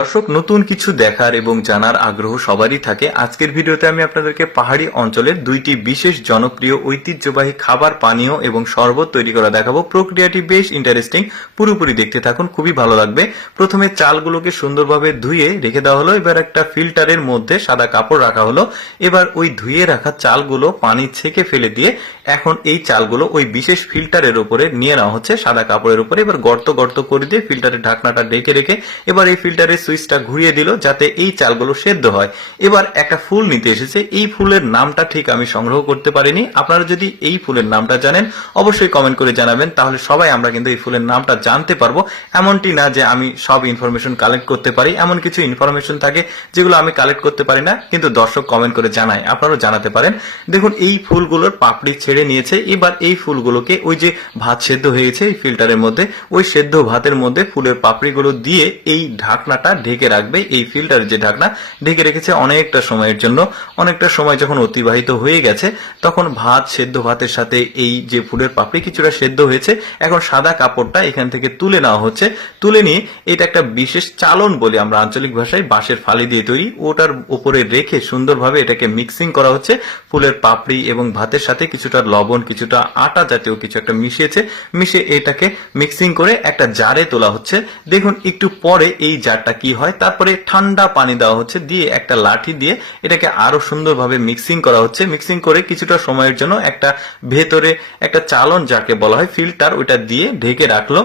দর্শক, নতুন কিছু দেখার এবং জানার আগ্রহ সবারই থাকে। আজকের ভিডিওতে আমি আপনাদেরকে পাহাড়ি অঞ্চলের দুইটি বিশেষ জনপ্রিয় ঐতিহ্যবাহী খাবার, পানীয় এবং শরবত তৈরি করা দেখাবো। প্রক্রিয়াটি বেশ ইন্টারেস্টিং পুরোপুরি দেখতে থাকুন, খুবই ভালো লাগবে। প্রথমে চালগুলোকে সুন্দরভাবে ধুয়ে রেখে দেওয়া হলো। এবার একটা ফিল্টারের মধ্যে সাদা কাপড় রাখা হলো। এবার ওই ধুয়ে রাখা চালগুলো পানি ছেঁকে ফেলে দিয়ে এখন এই চালগুলো ওই বিশেষ ফিল্টারের উপরে নিয়ে নেওয়া হচ্ছে সাদা কাপড়ের উপরে। এবার গর্ত গর্ত করে দিয়ে ফিল্টারের ঢাকনাটা ডেকে রেখে এবার এই ফিল্টারের সুইচটা ঘুরিয়ে দিল যাতে এই চালগুলো সেদ্ধ হয়। এবার একটা ফুল নিতে এসেছে। এই ফুলের নামটা ঠিক আমি সংগ্রহ করতে পারিনি। আপনারা যদি এই ফুলের নামটা জানেন, অবশ্যই কমেন্ট করে জানাবেন। তাহলে সবাই আমরা কিন্তু এই ফুলের নামটা জানতে পারব। এমনটি না যে আমি সব ইনফরমেশন কালেক্ট করতে পারি। এমন কিছু ইনফরমেশন থাকে যেগুলো আমি কালেক্ট করতে পারি না, কিন্তু দর্শক কমেন্ট করে জানায়। আপনারাও জানাতে পারেন। দেখুন, এই ফুলগুলোর পাপড়ি ছেড়ে নিয়েছে। এবার এই ফুলগুলোকে ওই যে ভাত সেদ্ধ হয়েছে এই ফিল্টারের মধ্যে, ওই সেদ্ধ ভাতের মধ্যে ফুলের পাপড়িগুলো দিয়ে এই ঢাকনাটা ঢেকে রাখবে, এই ফিল্টারের যে ঢাকনা, ঢেকে রেখেছে অনেকটা সময়ের জন্য। অনেকটা সময় যখন অতিবাহিত হয়ে গেছে, তখন ভাত, সেদ্ধ ভাতের সাথে এই যে ফুলের পাপড়ি কিছুটা সেদ্ধ হয়েছে, এখন সাদা কাপড়টা এখান থেকে তুলে নেওয়া হচ্ছে। তুলে নিয়ে এটা একটা বিশেষ চালন বলি আমরা আঞ্চলিক ভাষায় বাঁশের ফালি দিয়ে তৈরি। ওটার উপরে রেখে সুন্দরভাবে এটাকে মিক্সিং করা হচ্ছে। ফুলের পাপড়ি এবং ভাতের সাথে কিছুটা লবণ, কিছুটা আটা জাতীয় কিছু একটা মিশিয়েছে। মিশিয়ে এটাকে মিক্সিং করে একটা জারে তোলা হচ্ছে। দেখুন, একটু পরে এই জারটা কি হয়, তারপরে ঠান্ডা পানি দেওয়া হচ্ছে, দিয়ে একটা লাঠি দিয়ে এটাকে আরও সুন্দরভাবে মিক্সিং করা হচ্ছে। মিক্সিং করে কিছুটা সময়ের জন্য একটা ভেতরে একটা চালন যাকে বলা হয় ফিল্টার ওইটা দিয়ে ঢেকে রাখল।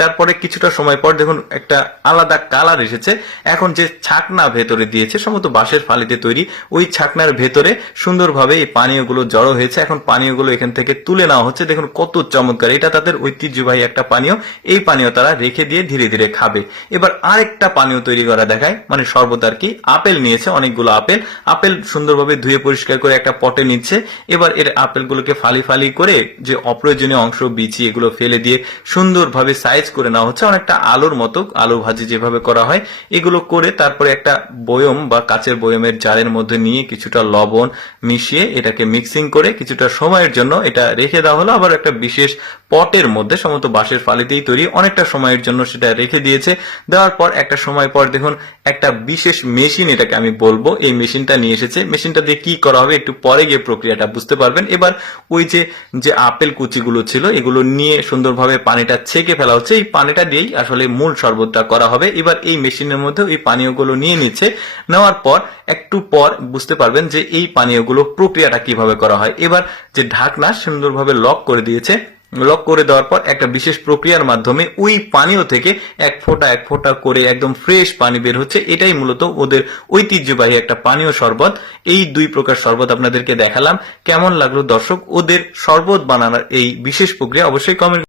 তারপরে কিছুটা সময় পর দেখুন একটা আলাদা কালার এসেছে। এখন যে ছাকনা ভেতরে দিয়েছে, সম্ভবত বাঁশের ফালিতে তৈরি, ওই ছাকনার ভেতরে সুন্দরভাবে এই পানীয়গুলো জড়ো হয়েছে। এখন পানীয়গুলো এখান থেকে তুলে নেওয়া হচ্ছে। দেখুন কত চমৎকার, এটা তাদের ঐতিহ্যবাহী একটা পানীয়। এই পানীয় তারা রেখে দিয়ে ধীরে ধীরে খাবে। এবার আরেকটা পানীয় তৈরি করা দেখায় মানে শরবত আর কি। আপেল নিয়েছে, অনেকগুলো আপেল। আপেল সুন্দরভাবে ধুয়ে পরিষ্কার করে একটা পটে নিচ্ছে। এবার এর আপেলগুলোকে ফালি ফালি করে যে অপ্রয়োজনীয় অংশ বিচি এগুলো ফেলে দিয়ে সুন্দরভাবে সাইজ করে নেওয়া হচ্ছে। অনেকটা আলুর মতো, আলু ভাজি যেভাবে করা হয়, এগুলো করে তারপরে একটা বয়ম বা কাচের বয়মের জারের মধ্যে নিয়ে কিছুটা লবণ মিশিয়ে এটাকে মিক্সিং করে কিছুটা সময়ের জন্য এটা রেখে দেওয়া হলো। আবার একটা বিশেষ পটের মধ্যে সমস্ত বাঁশের ফালিতেই তৈরি, অনেকটা সময়ের জন্য সেটা রেখে দিয়েছে। দেওয়ার পর একটা সময় পর দেখুন, একটা বিশেষ মেশিন এটাকে আমি বলব, এই মেশিনটা নিয়ে এসেছে। মেশিনটা দিয়ে কি করা হবে একটু পরে গিয়ে প্রক্রিয়াটা বুঝতে পারবেন। এবার ওই যে যে আপেল কুচিগুলো ছিল, এগুলো নিয়ে সুন্দরভাবে পানিটা ছেঁকে ফেলা হচ্ছে। এই পানিটা দিয়েই আসলে মূল শরবতটা করা হবে। এবার এই মেশিনের মধ্যে এই পানীয়গুলো নিয়ে নিচ্ছে। নেওয়ার পর, একটু পর বুঝতে পারবেন যে এই পানীয়গুলো প্রক্রিয়াটা কীভাবে করা হয়। এবার যে ঢাকনা, সুন্দরভাবে লক করে দিয়েছে। লক করে দেওয়ার পর একটা বিশেষ প্রক্রিয়ার মাধ্যমে ওই পানীয় থেকে এক ফোঁটা এক ফোঁটা করে একদম ফ্রেশ পানি বের হচ্ছে। এটাই মূলত ওদের ঐতিহ্যবাহী একটা পানীয় শরবত। এই দুই প্রকার শরবত আপনাদেরকে দেখালাম। কেমন লাগল দর্শক? ওদের শরবত বানানোর এই বিশেষ প্রক্রিয়া অবশ্যই কমেন্ট